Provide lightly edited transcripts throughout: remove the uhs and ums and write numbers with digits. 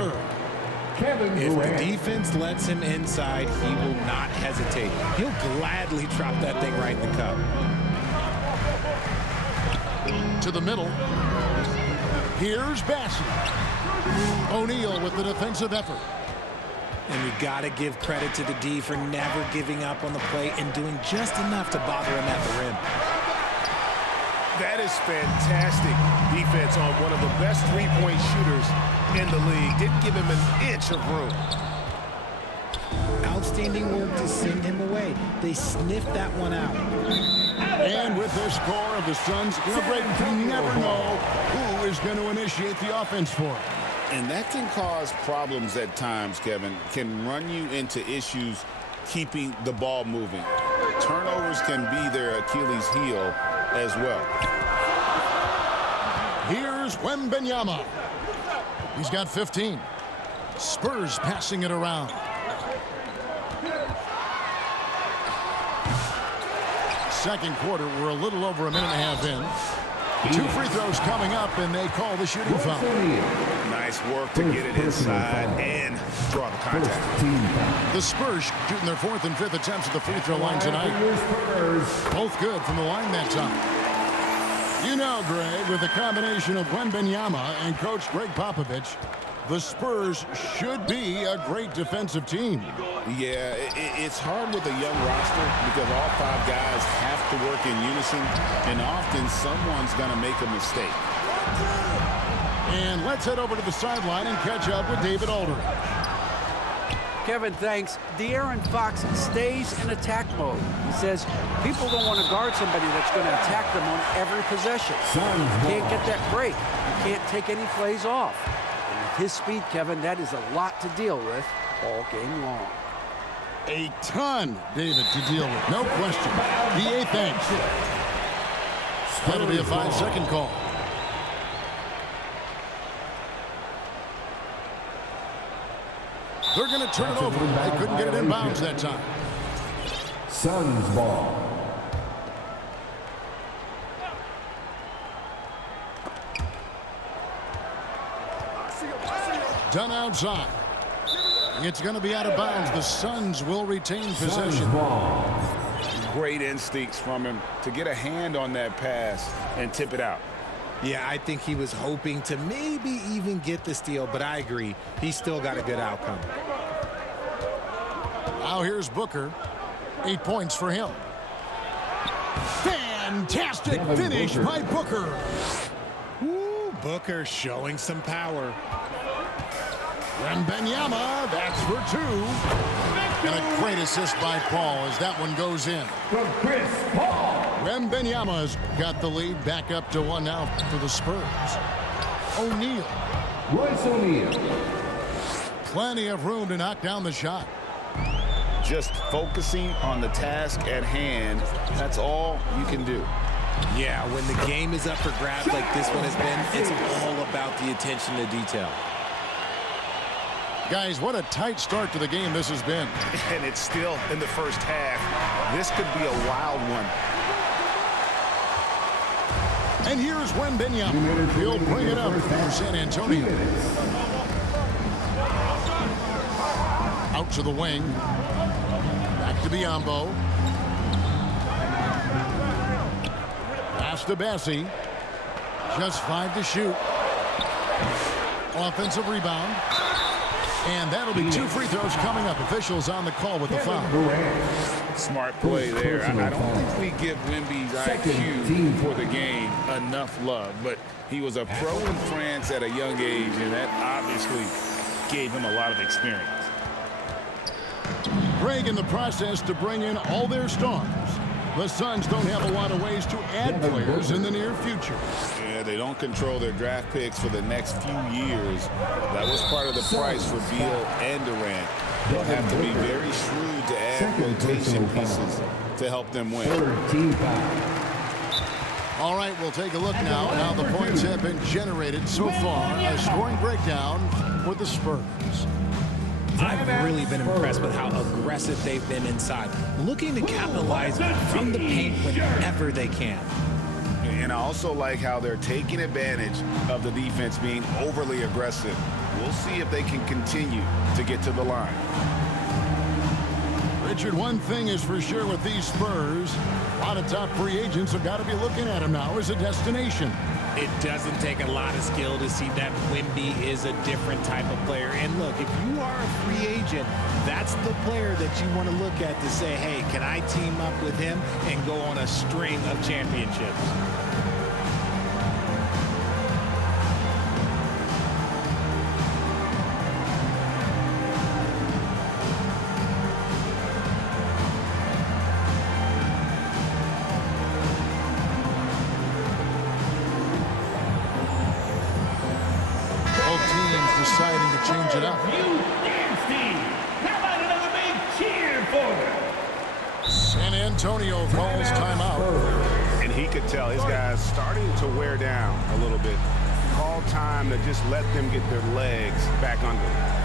Booker. If the defense lets him inside, he will not hesitate. He'll gladly drop that thing right in the cup. To the middle. Here's Bassey. O'Neal with the defensive effort. And you got to give credit to the D for never giving up on the play and doing just enough to bother him at the rim. That is fantastic defense on one of the best three-point shooters in the league. Didn't give him an inch of room. Outstanding work to send him away. They sniffed that one out. And with this score of the Suns, Brayden, you never know who is going to initiate the offense for it. And that can cause problems at times, Kevin. Can run you into issues keeping the ball moving. Turnovers can be their Achilles heel as well. Here's Wembanyama. He's got 15. Spurs passing it around. Second quarter, we're a little over a minute and a half in. 2 free throws coming up, and they call the shooting foul. Nice work to get it inside and draw the contact. The Spurs shooting their 4th and 5th attempts at the free throw line tonight. Both good from the line that time. You know, Greg, with the combination of Wembanyama and Coach Greg Popovich, the Spurs should be a great defensive team. Yeah, it's hard with a young roster because all 5 guys have to work in unison, and often someone's going to make a mistake. And let's head over to the sideline and catch up with David Aldridge. Kevin, thanks. De'Aaron Fox stays in attack mode. He says people don't want to guard somebody that's going to attack them on every possession. You can't get that break. You can't take any plays off. And with his speed, Kevin, that is a lot to deal with all game long. A ton, David, to deal with. No question. The 8th inch. That'll be a 5-second call. They're going to turn it over. They couldn't get it in bounds that time. Suns ball. Done outside. It's going to be out of bounds. The Suns will retain possession. Great instincts from him to get a hand on that pass and tip it out. Yeah, I think he was hoping to maybe even get the steal, but I agree. He still got a good outcome. Now here's Booker. 8 points for him. Fantastic finish by Booker. Ooh, Booker showing some power. Wembanyama, that's for 2. And a great assist by Paul as that one goes in. From Chris Paul. Wembanyama's got the lead back up to 1 now for the Spurs. O'Neal. Royce O'Neal. Plenty of room to knock down the shot. Just focusing on the task at hand, that's all you can do. Yeah, when the game is up for grabs like this one has been, it's all about the attention to detail. Guys, what a tight start to the game this has been. And it's still in the first half. This could be a wild one. And here's Wembanyama. He'll bring it up for San Antonio. Out to the wing. Back to Biyombo. Pass to Bassey. Just 5 to shoot. Offensive rebound. And that'll be 2 free throws coming up. Officials on the call with the foul. Smart play there. I don't think we give Wemby's IQ for the game enough love, but he was a pro in France at a young age, and that obviously gave him a lot of experience. Greg in the process to bring in all their stars. The Suns don't have a lot of ways to add players in the near future. Yeah, they don't control their draft picks for the next few years. That was part of the price for Beal and Durant. They'll have to be very shrewd to add rotation pieces to help them win. All right, we'll take a look now at how the points have been generated so far. A scoring breakdown for the Spurs. I've really been impressed with how aggressive they've been inside, looking to capitalize from the paint whenever they can. And I also like how they're taking advantage of the defense being overly aggressive. We'll We'll see if they can continue to get to the line. Richard, one thing is for sure with these Spurs, a lot of top free agents have got to be looking at them now as a destination. It doesn't take a lot of skill to see that Wemby is a different type of player. And look, if you are a free agent, that's the player that you want to look at to say, hey, can I team up with him and go on a string of championships? Deciding to change it up. How about another big cheer for them? San Antonio calls timeout. And he could tell his guys starting to wear down a little bit. Call time to just let them get their legs back under them.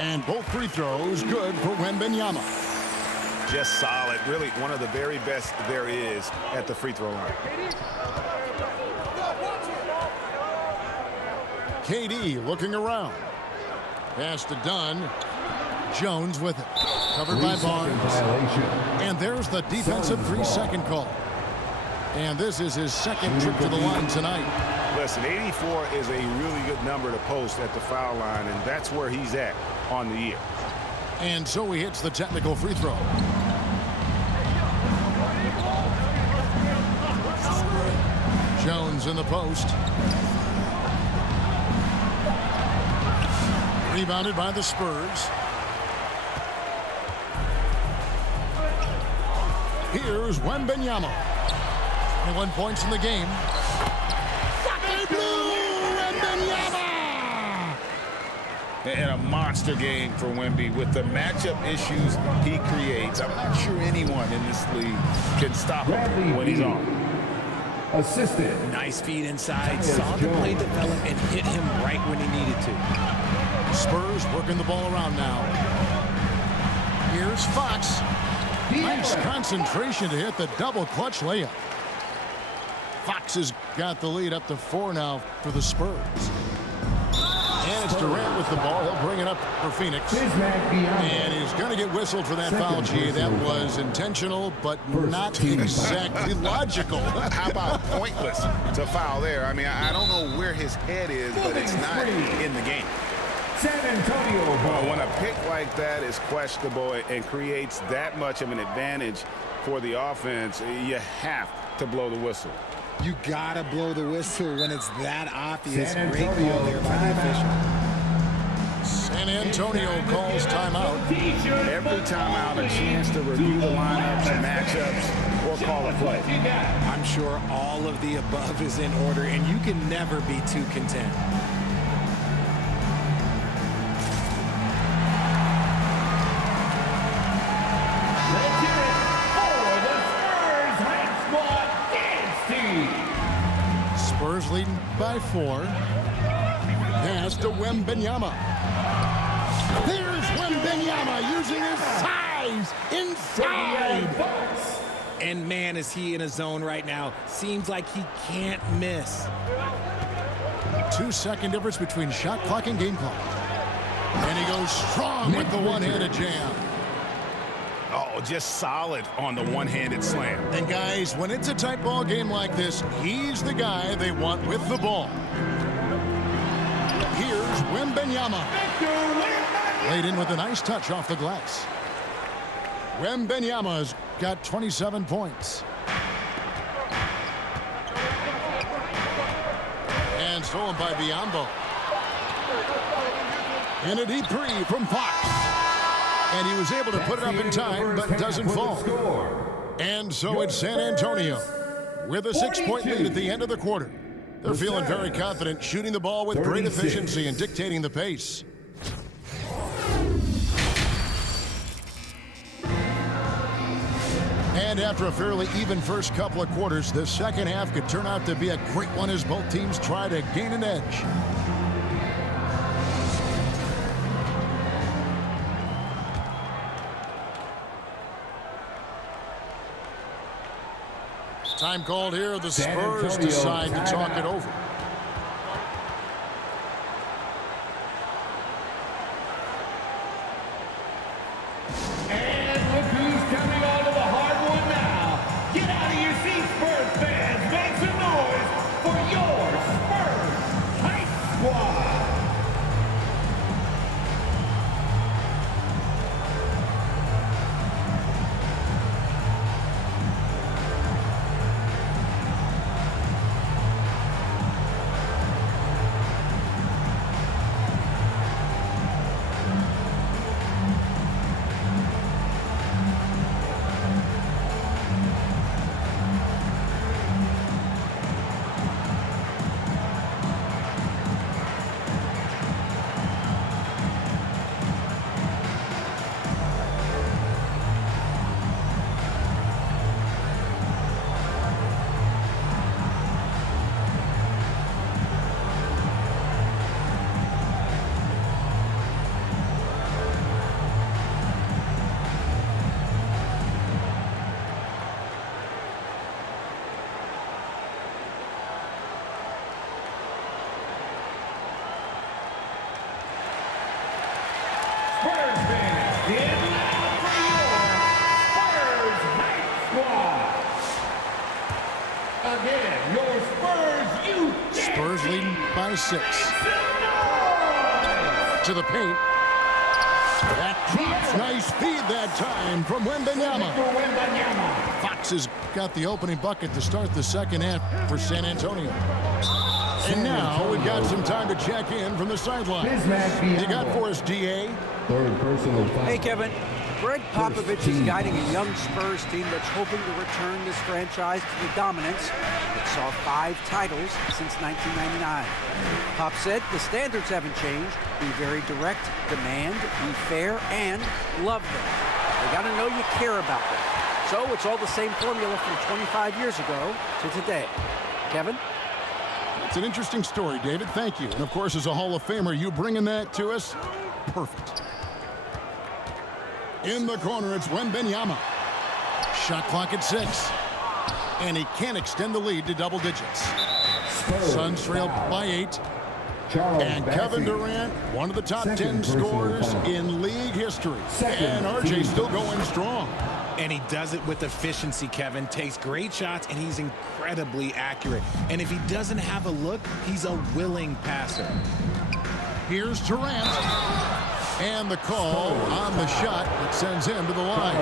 And both free throws good for Wembanyama. Just solid. Really one of the very best there is at the free throw line. KD looking around. Pass to Dunn. Jones with it. Covered by Barnes. And there's the defensive 3-second call. And this is his second trip to the line tonight. Listen, 84 is a really good number to post at the foul line, and that's where he's at on the year. And so he hits the technical free throw. Jones in the post. Rebounded by the Spurs. Here's Wembanyama. 21 points in the game. And a monster game for Wemby with the matchup issues he creates. I'm not sure anyone in this league can stop him when he's on. Assistant. Nice feed inside. Saw the play develop and hit him right when he needed to. Spurs working the ball around now. Here's Fox. Nice concentration to hit the double clutch layup. Fox has got the lead up to 4 now for the Spurs. And it's Durant with the ball. He'll bring it up for Phoenix. And he's going to get whistled for that foul, G. That was intentional, but not exactly logical. How about pointless to foul there? I mean, I don't know where his head is, but it's not in the game. San Antonio ball. When a pick like that is questionable and creates that much of an advantage for the offense, you have to blow the whistle. You gotta blow the whistle when it's that obvious. Great call there by the official. San Antonio calls timeout. Every timeout, a chance to review the lineups and matchups or call a play. I'm sure all of the above is in order, and you can never be too content. Spurs leading by 4. Pass to Wembanyama. There's Wembanyama using his size inside. And man, is he in a zone right now. Seems like he can't miss. 2-second difference between shot clock and game clock. And he goes strong with the one-handed jam. Oh, just solid on the one-handed slam. And guys, when it's a tight ball game like this, he's the guy they want with the ball. Here's Wembanyama. Laid in with a nice touch off the glass. Wembanyama's got 27 points. And stolen by Biyombo. In a deep three from Fox. And he was able to put it up in time, but doesn't fall. And so it's San Antonio with a 6-point lead at the end of the quarter. They're feeling very confident, shooting the ball with great efficiency and dictating the pace. And after a fairly even first couple of quarters, the second half could turn out to be a great one as both teams try to gain an edge. Time called here. The Spurs decide to talk it over. And look who's coming onto the hardwood now. Get out of your seats, Spurs fans. Make some noise for your Spurs Hype Squad. Spurs fans, get loud for your Spurs Hype Squad. Again, your Spurs youth. Spurs leading by 6. To the paint. That drops. Nice feed that time from Wembanyama. Fox has got the opening bucket to start the second half for San Antonio. And now we've got some time to check in from the sideline. You got for us, DA? Third personal foul. Hey, Kevin. Greg Popovich is guiding a young Spurs team that's hoping to return this franchise to the dominance that saw 5 titles since 1999. Pop said the standards haven't changed. Be very direct, demand, be fair, and love them. They got to know you care about them. So it's all the same formula from 25 years ago to today. Kevin? It's an interesting story, David. Thank you. And, of course, as a Hall of Famer, you bringing that to us? Perfect. In the corner, it's Wembanyama. Shot clock at 6. And he can't extend the lead to double digits. Suns trailed by 8. And Kevin Durant, one of the top 10 scorers in league history. And RJ still going strong. And he does it with efficiency, Kevin. Takes great shots, and he's incredibly accurate. And if he doesn't have a look, he's a willing passer. Here's Durant. And the call on the shot that sends him to the line.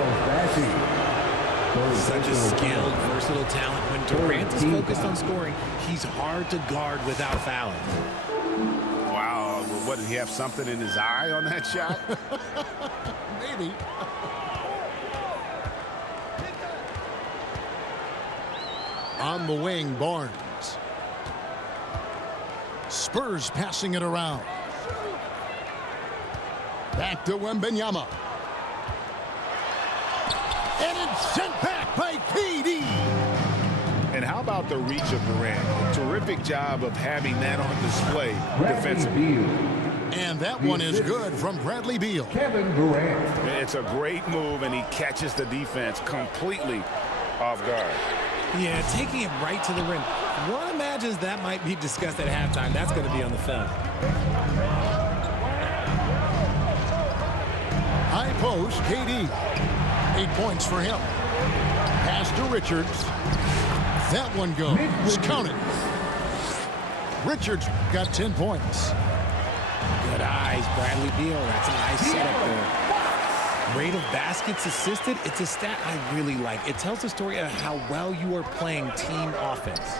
Such a skilled, versatile talent. When Durant is focused on scoring, he's hard to guard without fouling. Wow, what, did he have something in his eye on that shot? Maybe. On the wing, Barnes. Spurs passing it around. Back to Wembanyama. And it's sent back by KD. And how about the reach of Durant? Terrific job of having that on display defensively. And that one is good from Bradley Beal. Kevin Durant. It's a great move, and he catches the defense completely off guard. Yeah, taking it right to the rim. One imagines that might be discussed at halftime. That's going to be on the film. post, KD. 8 points for him. Pass to Richards. That one goes. Count it. Richards got 10 points. Good eyes, Bradley Beal. That's a nice setup there. Rate of baskets assisted, it's a stat I really like. It tells the story of how well you are playing team offense.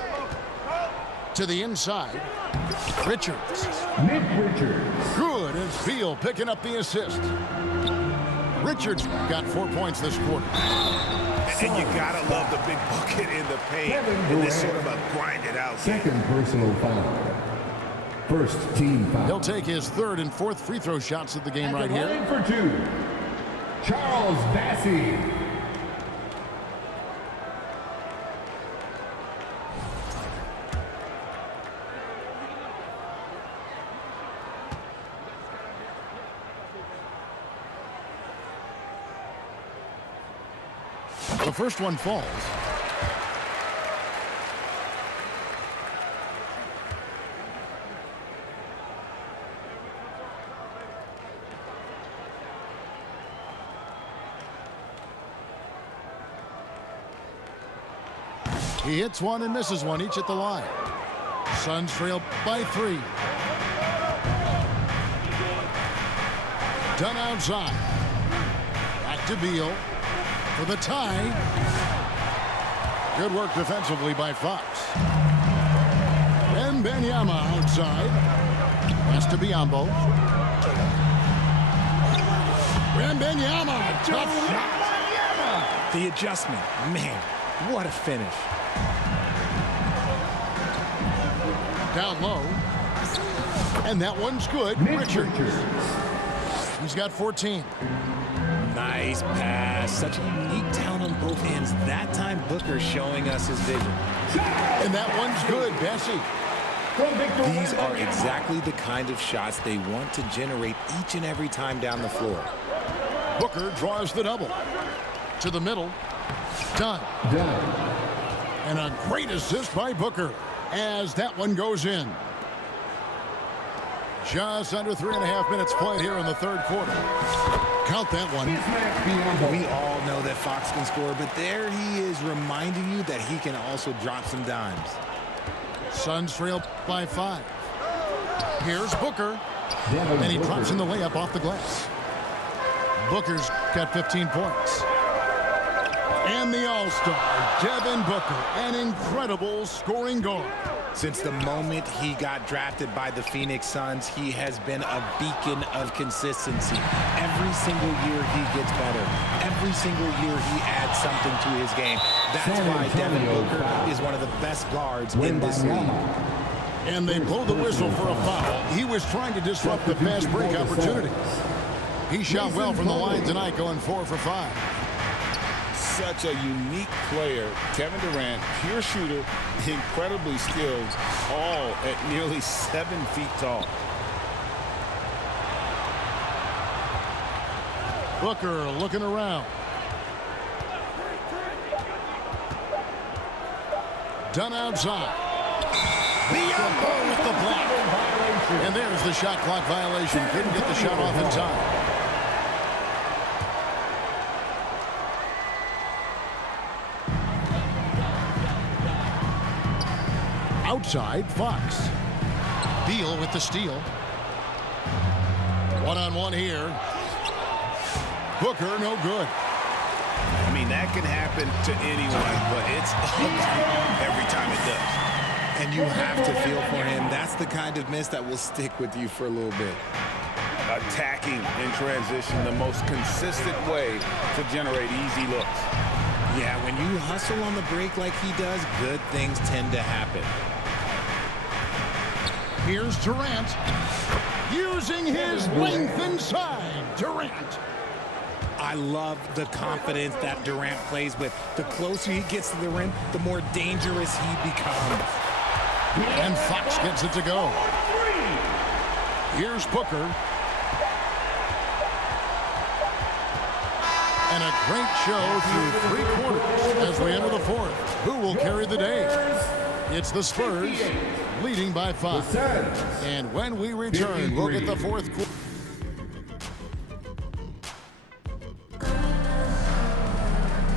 To the inside, Richards. Nick Richards. Good, and Beal picking up the assist. Richards got 4 points this quarter. And you gotta love the big bucket in the paint in this sort of a grinded out game. Second personal foul. First team foul. He'll take his third and fourth free throw shots of the game right here. Line for two, Charles Bassey. The first one falls. He hits one and misses one, each at the line. Suns trail by 3. Done outside. Back to Beal for the tie. Good work defensively by Fox. Wembanyama outside. Pass to Biyombo. Wembanyama, tough shot. The adjustment, man, what a finish. Down low. And that one's good. Richards. He's got 14. Nice pass. Such a unique talent on both ends. That time, Booker showing us his vision. And that one's good, Bessie. These are exactly the kind of shots they want to generate each and every time down the floor. Booker draws the double. To the middle. Done. And a great assist by Booker as that one goes in. Just under 3.5 minutes played here in the third quarter. Count that one. We all know that Fox can score, but there he is reminding you that he can also drop some dimes. Suns trail by 5. Here's Booker. And he drops in the layup off the glass. Booker's got 15 points. And the All-Star, Devin Booker, an incredible scoring guard. Since the moment he got drafted by the Phoenix Suns, he has been a beacon of consistency. Every single year he gets better. Every single year he adds something to his game. That's why Devin Booker is one of the best guards in this league. And they blow the whistle for a foul. He was trying to disrupt the fast break opportunity. He shot well from the line tonight, going 4 for 5. Such a unique player. Kevin Durant, pure shooter, incredibly skilled, all at nearly 7 feet tall. Booker looking around. Done outside. Biyombo with the block. And there's the shot clock violation. Couldn't get the shot off in time. Outside, Fox. Beal with the steal. One-on-one here. Booker, no good. I mean, that can happen to anyone, but it's ugly every time it does. And you have to feel for him. That's the kind of miss that will stick with you for a little bit. Attacking in transition, the most consistent way to generate easy looks. Yeah, when you hustle on the break like he does, good things tend to happen. Here's Durant. Using his length inside. Durant. I love the confidence that Durant plays with. The closer he gets to the rim, the more dangerous he becomes. And Fox gets it to go. Here's Booker. And a great show through 3 quarters as we enter the fourth. Who will carry the day? It's the Spurs leading by 5. And when we return, look at the fourth quarter.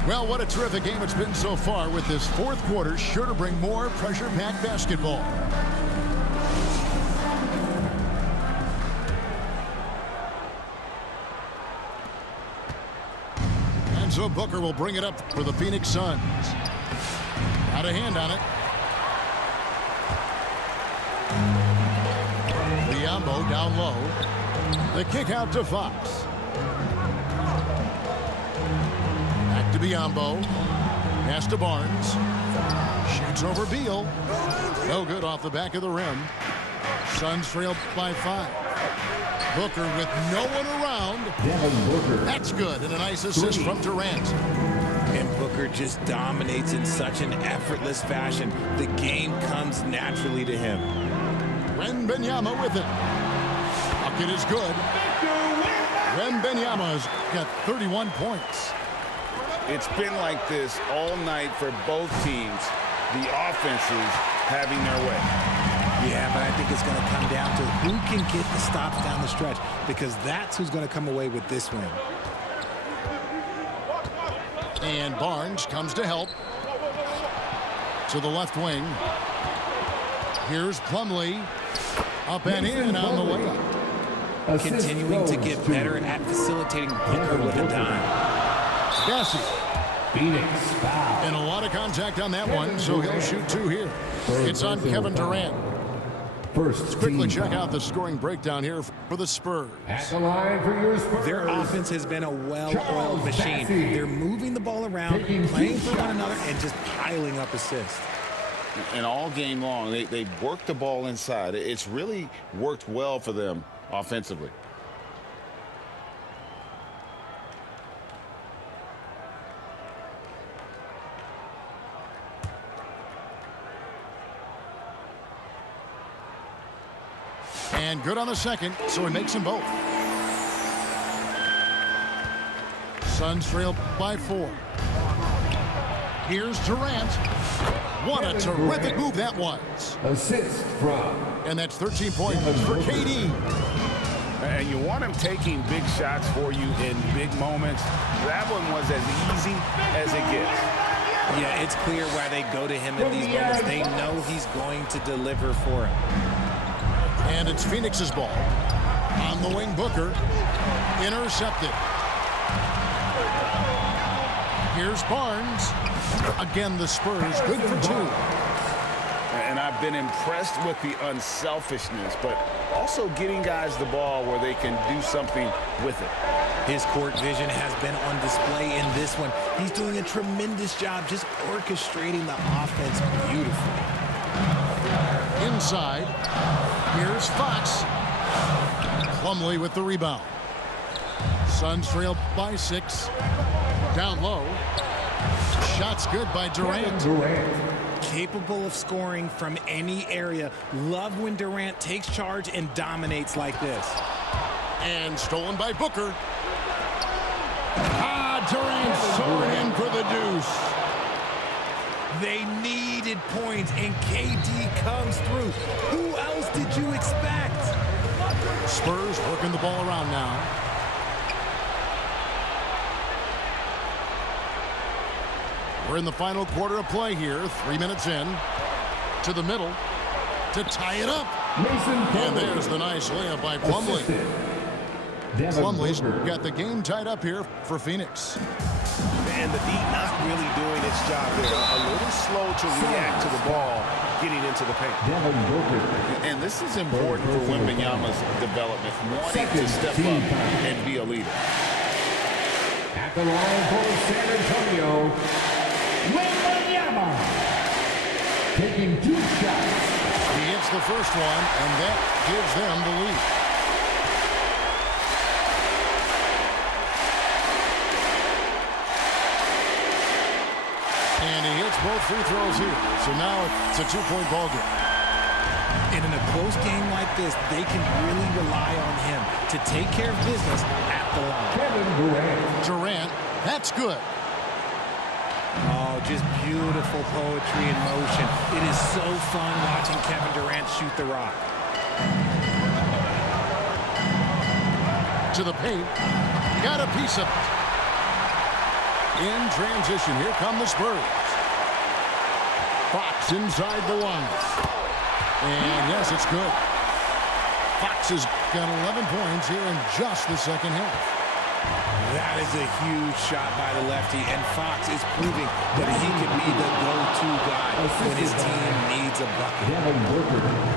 Well, what a terrific game it's been so far, with this fourth quarter sure to bring more pressure-packed basketball. And so Booker will bring it up for the Phoenix Suns. Got a hand on it. Biyombo down low. The kick out to Fox. Back to Biyombo. Pass to Barnes. Shoots over Beal. No good off the back of the rim. Suns trail by 5. Booker with no one around. That's good, and a nice assist from Durant. And Booker just dominates in such an effortless fashion. The game comes naturally to him. Wembanyama with it. Bucket is good. Wembanyama's got 31 points. It's been like this all night for both teams. The offenses having their way. Yeah, but I think it's going to come down to who can get the stops down the stretch, because that's who's going to come away with this win. And Barnes comes to help. To the left wing. Here's Plumlee. Up and in on the way. Continuing to get better at facilitating Booker with a dime. Gassi. Phoenix foul. And a lot of contact on that one, so he'll shoot 2 here. It's on Kevin Durant. First Quickly team check foul. out the scoring breakdown here for the Spurs. At the line for your Spurs. Their offense has been a well-oiled Charles machine. Bassey. They're moving the ball around, Taking playing 2 for one shots. another, and just piling up assists. And all game long, they work the ball inside. It's really worked well for them offensively. And good on the second, so he makes them both. Suns trail by 4. Here's Durant. What a terrific move that was. Assist from And that's 13 points for KD. And you want him taking big shots for you in big moments. That one was as easy as it gets. Yeah, it's clear why they go to him in these moments. They know he's going to deliver for him. And it's Phoenix's ball. On the wing, Booker. Intercepted. Here's Barnes. Again, the Spurs good for 2. And I've been impressed with the unselfishness, but also getting guys the ball where they can do something with it. His court vision has been on display in this one. He's doing a tremendous job just orchestrating the offense beautifully. Inside. Here's Fox. Plumlee with the rebound. Suns trail by 6. Down low. Shots good by Durant. Capable of scoring from any area. Love when Durant takes charge and dominates like this. And stolen by Booker. Durant soaring in for the deuce. They needed points, and KD comes through. Who else did you expect? Spurs working the ball around now. We're in the final quarter of play here. 3 minutes in. To the middle. To tie it up. And there's the nice layup by Plumlee. Plumlee's got the game tied up here for Phoenix. And the D not really doing its job there. A little slow to react to the ball getting into the paint. And this is important for Wembanyama's development, wanting to step up and be a leader. At the line for San Antonio, Wembanyama. Taking 2 shots. He hits the first one, and that gives them the lead. And he hits both free throws here. So now it's a 2-point ball game. And in a close game like this, they can really rely on him to take care of business at the line. Kevin Durant. Durant, that's good. Oh, just beautiful poetry in motion. It is so fun watching Kevin Durant shoot the rock. To the paint. Got a piece of it. In transition, here come the Spurs. Fox inside the line. And yes, it's good. Fox has got 11 points here in just the second half. That is a huge shot by the lefty, and Fox is proving that he can be the go-to guy when his team needs a bucket.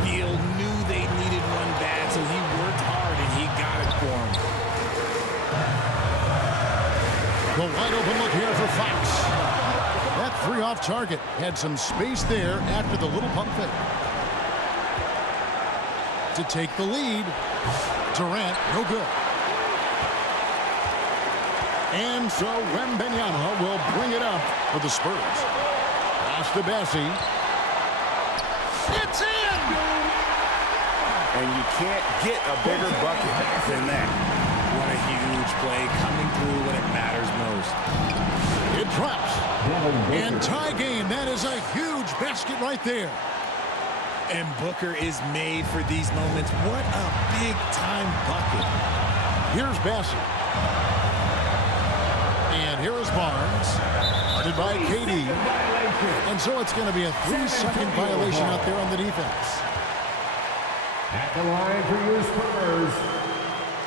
Beal knew they needed one bad, so he worked hard, and he got it for him. The wide open look here for Fox. That three off target had some space there after the little pump fake. To take the lead, Durant, no good. And so Wembanyama will bring it up for the Spurs. Pass to Bessie. It's in! And you can't get a bigger bucket than that. What a huge play coming through when it matters most. It drops. And tie game. That is a huge basket right there. And Booker is made for these moments. What a big-time bucket. Here's Bessie. And here is Barnes. Guarded by KD. And so it's going to be a 3-second violation out there on the defense. At the line for your Spurs,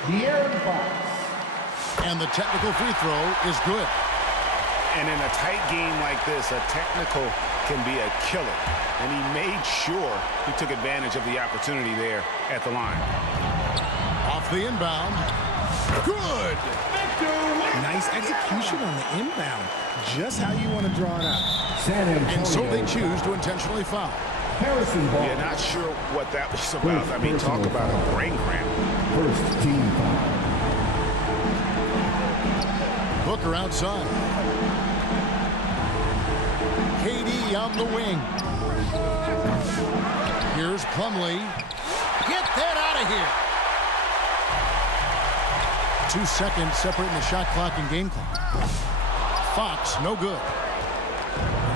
De'Aaron Fox. And the technical free throw is good. And in a tight game like this, a technical can be a killer. And he made sure he took advantage of the opportunity there at the line. Off the inbound. Good! Nice execution on the inbound. Just how you want to draw it up. And so they choose to intentionally foul. Harrison Barnes. Yeah, not sure what that was about. I mean, talk about a brain cramp. First team foul. Booker outside. KD on the wing. Here's Plumlee. Get that out of here. 2 seconds separating the shot clock and game clock. Fox, no good.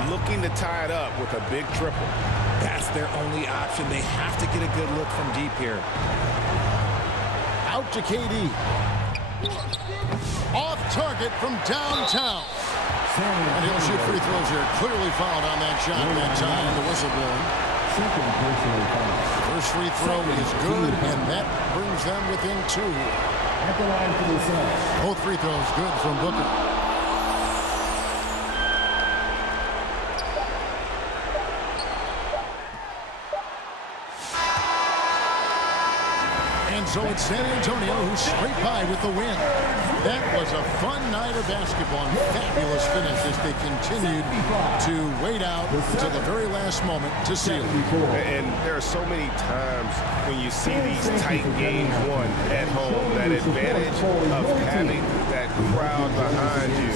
Looking to tie it up with a big triple. That's their only option. They have to get a good look from deep here. Out to KD. Off target from downtown. And he'll shoot free throws here. Clearly fouled on that shot that time. The whistle blown. Second personal foul. First free throw is good, and that brings them within 2 here. At the line for the Suns. Both free throws good from Booker. And so it's San Antonio who scraped by with the win. That was a fun night of basketball and fabulous finish as they continued to wait out until the very last moment to seal it. And there are so many times when you see these tight games won at home, that advantage of having that crowd behind you.